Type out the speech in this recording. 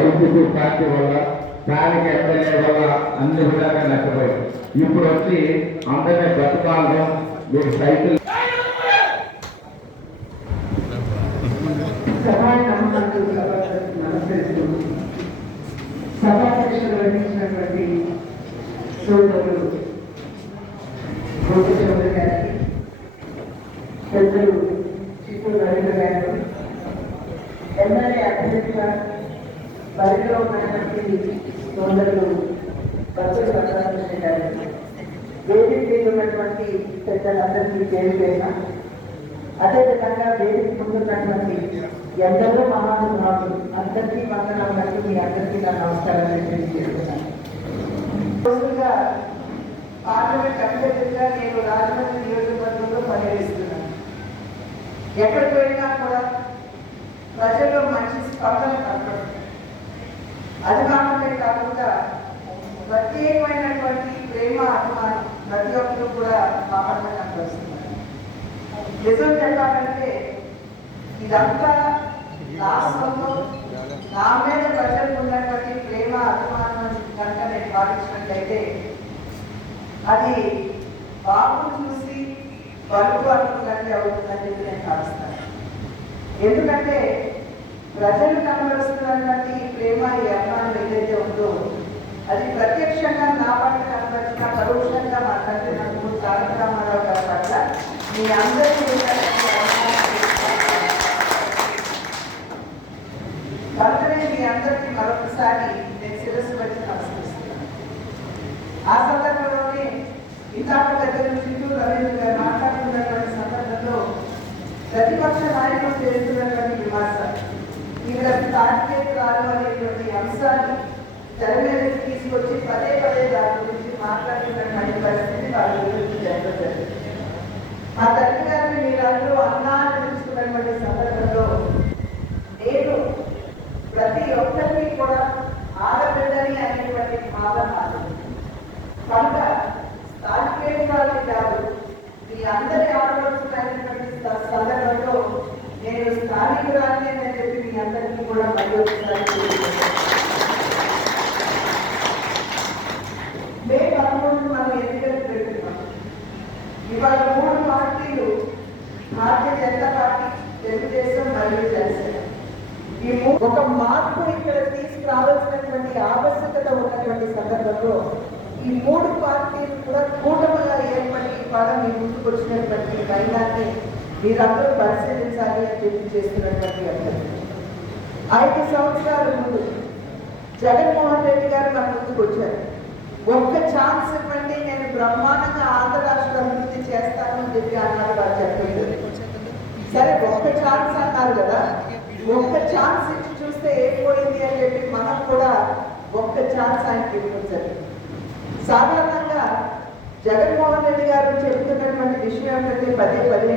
LCP party వల్ల స్థానిక MLA వల్ల అన్ని విధాలుగా నష్టపోయాయి. ఇప్పుడు వచ్చి అందరినీ బ్రతకాలడం మీరు సైకిల్ సభాధ్యక్షులు వహించినటువంటి సోదరులు గోపిచౌదరి గారికి, పెద్దలు చిత్తూరు రవీంద్ర గారు, ఎమ్మెల్యే అభ్యర్థిగా బరిలో ఉన్నటువంటి సోదరులు బతులు రాధాకృష్ణ గారు, వేదిక మీద ఉన్నటువంటి పెద్దలందరికీ పేరు పేరున, అదేవిధంగా వేదిక ముందున్నటువంటి ఎందరో మహానుభావులు అందరికీ వందనాలు, మీ అందరికీ నా నమస్కారాలు తెలియజేస్తున్నాను. రోజులుగా పార్లమెంట్ అభ్యర్థిగా నేను రాజమండ్రి నియోజకవర్గంలో పర్యటిస్తున్నాను. ఎక్కడికి వెళ్ళినా కూడా ప్రజల్లో మంచి స్పందన కనపడుతుంది. అది కాకుండా ప్రత్యేకమైనటువంటి ప్రేమ అభిమానం ప్రతి ఒక్కరు కూడా మాపట్ల కనపడుతున్నారు. నిజం చెప్పాలంటే ఇదంతా రాష్ట్రంలో నా మీద ప్రజలకు ఉన్నటువంటి ప్రేమ అభిమానం కనుక నేను భావించినట్లయితే అది బాబు చూసి బలుగు అనుకున్నట్లే అవుతుందని చెప్పి నేను భావిస్తాను. ఎందుకంటే ప్రజలు కనబరుస్తున్నటువంటి ప్రేమ ఈ అభిమానం ఏదైతే ఉందో అది ప్రత్యక్షంగా నా పట్ల కనబరిచిన, పరోక్షంగా మా తండ్రి నందమూరి తారక రామారావు గారి పట్ల మీ అందరికీ కనుకనే మీ అందరికీ మరొకసారి నేను శిరస్సు వచ్చి నమస్కరిస్తున్నాను. ఆ సందర్భంలోనే ఇందాక పెద్దలు చిత్తూరు రవీంద్ర గారు మాట్లాడుతున్నటువంటి సందర్భంలో ప్రతిపక్ష నాయకులు చేస్తున్నటువంటి విమర్శ, ఇక్కడ స్థానికేతరాలు అనేటువంటి అంశాన్ని తెర మీదకి తీసుకొచ్చి పదే దాని గురించి మాట్లాడుతున్నటువంటి పరిస్థితి వాళ్ళ గురించి జరుగుతుంది. మా తండ్రి గారిని మీరందరూ అన్నా తెలుసుకున్నటువంటి సందర్భంలో నేను ప్రతి ఒక్కరికి కూడా ఆడబిడ్డని అనేటువంటి భావన కనుక స్థానికేతరాలు కాదు, మీ అందరి ఆడబడుతున్నటువంటి సందర్భంలో నేను స్థానికురాన్ని అని చెప్పి మీ అందరికీ కూడా మే 11 మనం ఎన్నికలు పెడుతున్నాం. ఇవాళ 3 పార్టీలు, భారతీయ జనతా పార్టీ, తెలుగుదేశం మరియు జనసేన, ఈ ఒక మార్పు ఇక్కడ తీసుకురావాల్సినటువంటి ఆవశ్యకత ఉన్నటువంటి సందర్భంలో ఈ 3 పార్టీలు కూడా కూటమిగా ఏర్పడి ఇవాళ మీ ముందుకు వచ్చినటువంటి వైనాన్ని మీరందరూ పరిశీలించాలి అని చెప్పి చేస్తున్నటువంటి అభ్యర్థి. 5 సంవత్సరాల ముందు జగన్మోహన్ రెడ్డి గారు మన ముందుకు వచ్చారు. ఒక్క ఛాన్స్ ఇవ్వండి, నేను బ్రహ్మాండంగా ఆంధ్ర రాష్ట్ర అభివృద్ధి చేస్తాను అని చెప్పి అన్నారు. వారు చెప్పలేదు. సరే ఒక్క ఛాన్స్ అన్నారు కదా, ఒక్క ఛాన్స్ ఇచ్చి చూస్తే ఏమైపోయింది అని చెప్పి మనం కూడా ఒక్క ఛాన్స్ ఆయనకి ఇవ్వచ్చు. సాధారణంగా జగన్మోహన్ రెడ్డి గారు చెబుతున్నటువంటి విషయం ఏంటంటే పదే